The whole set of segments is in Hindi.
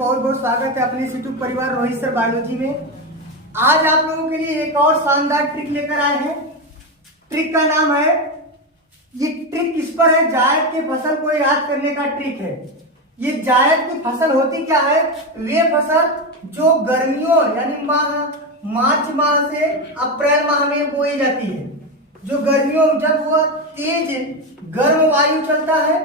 बहुत बहुत स्वागत है अपने यूट्यूब परिवार रोहित सर बायोलॉजी में। आज आप लोगों के लिए एक और शानदार ट्रिक लेकर आए हैं। ट्रिक का नाम है, ये ट्रिक किस पर है, जायद के फसल को याद करने का ट्रिक है। ये जायद की फसल होती क्या है, वे फसल जो गर्मियों यानी मार्च माह से अप्रैल माह में बोई जाती है। जो गर्मियों जब वह तेज गर्म वायु चलता है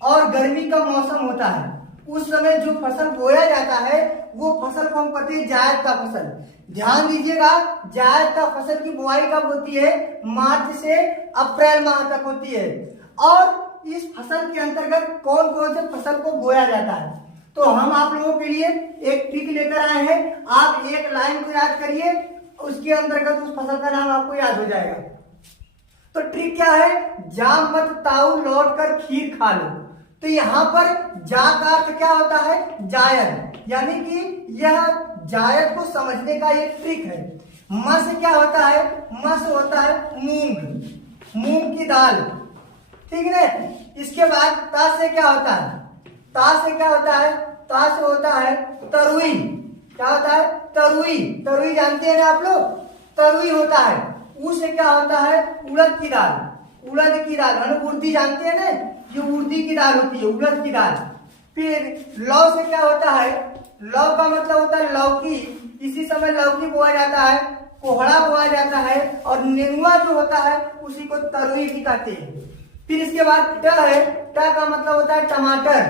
और गर्मी का मौसम होता है, उस समय जो फसल बोया जाता है वो फसल को हम कहते हैं जायद का फसल। ध्यान दीजिएगा, जायद का फसल की बुआई कब होती है, मार्च से अप्रैल माह तक होती है। और इस फसल के अंतर्गत कौन कौन से फसल को बोया जाता है, तो हम आप लोगों के लिए एक ट्रिक लेकर आए हैं। आप एक लाइन को याद करिए, उसके अंतर्गत उस फसल का नाम आपको याद हो जाएगा। तो ट्रिक क्या है, जा मत ताऊ लौट कर खीर खा लो। तो यहाँ पर जा का अर्थ क्या होता है, जायद, यानी कि यह जायद को समझने का एक ट्रिक है। म से क्या होता है, म से होता है मूंग, मूंग की दाल, ठीक है। इसके बाद ता से क्या होता है, ता से क्या होता है, ता से होता है तरुई। क्या होता है, तरुई, तरुई जानते हैं ना आप लोग, तरुई होता है। ऊ से क्या होता है, उड़द की दाल, उड़द की दाल, उड़दी जानते हैं ना, ये उड़दी की दाल होती है, उड़द की दाल। फिर लौ से क्या होता है, लौ का मतलब होता है लौकी, इसी समय लौकी बोया जाता है, कोहड़ा बोया जाता है, और नेनुआ जो होता है उसी को तरुई भी कहते हैं। फिर इसके बाद ट है, ट का मतलब होता है टमाटर,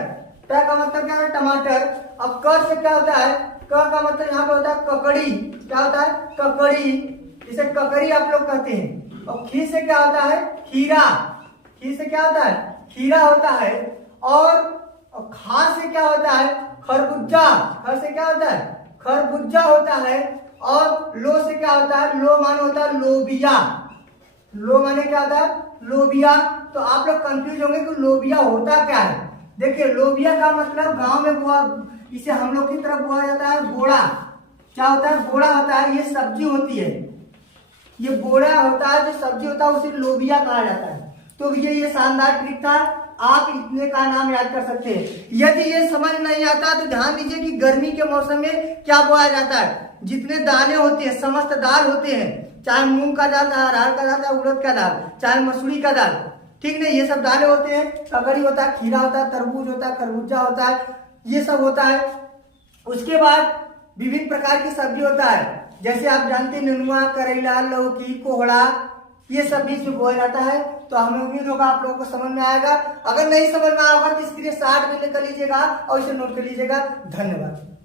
ट का मतलब क्या है, टमाटर। अब क से क्या होता है, क का मतलब यहाँ पे होता है ककड़ी, क्या होता है, ककड़ी, इसे ककड़ी आप लोग कहते हैं। और खी से क्या होता है, खीरा, खी से क्या होता है, खीरा होता है। और खा से क्या होता है, खरबूजा, ख से क्या होता है, खरबूजा होता है। और लो से क्या होता है, लो माने होता है लोबिया, लो माने क्या होता है, लोबिया। तो आप लोग कंफ्यूज होंगे कि लोबिया होता क्या है। देखिए, लोबिया का मतलब गांव में बोआ, इसे हम लोग की तरफ बोया जाता है बोड़ा। क्या होता है, बोड़ा होता है, ये सब्जी होती है, ये बोड़ा होता है, जो सब्जी होता है उसे लोबिया कहा जाता है। तो ये शानदार ट्रिक था, आप इतने का नाम याद कर सकते हैं। यदि ये समझ नहीं आता तो ध्यान दीजिए कि गर्मी के मौसम में क्या बोया जाता है, जितने दालें होती हैं, समस्त दाल होते हैं, चाहे मूंग का दाल, अरहर का दाल, उड़द का दाल, चाहे मसूरी का दाल, ठीक नहीं, ये सब दालें होते हैं। ककड़ी होता है, खीरा होता है, तरबूज होता है, खरबूजा होता है, ये सब होता है। उसके बाद विभिन्न प्रकार की सब्जी होता है, जैसे आप जानते हैं नेनुआ, करेला, लौकी, कोहड़ा, ये सब बीज में बोया जाता है। तो हमें उम्मीद होगा आप लोगों को समझ में आएगा। अगर नहीं समझ में आएगा तो स्क्रीनशॉट भी कर लीजिएगा और इसे नोट कर लीजिएगा। धन्यवाद।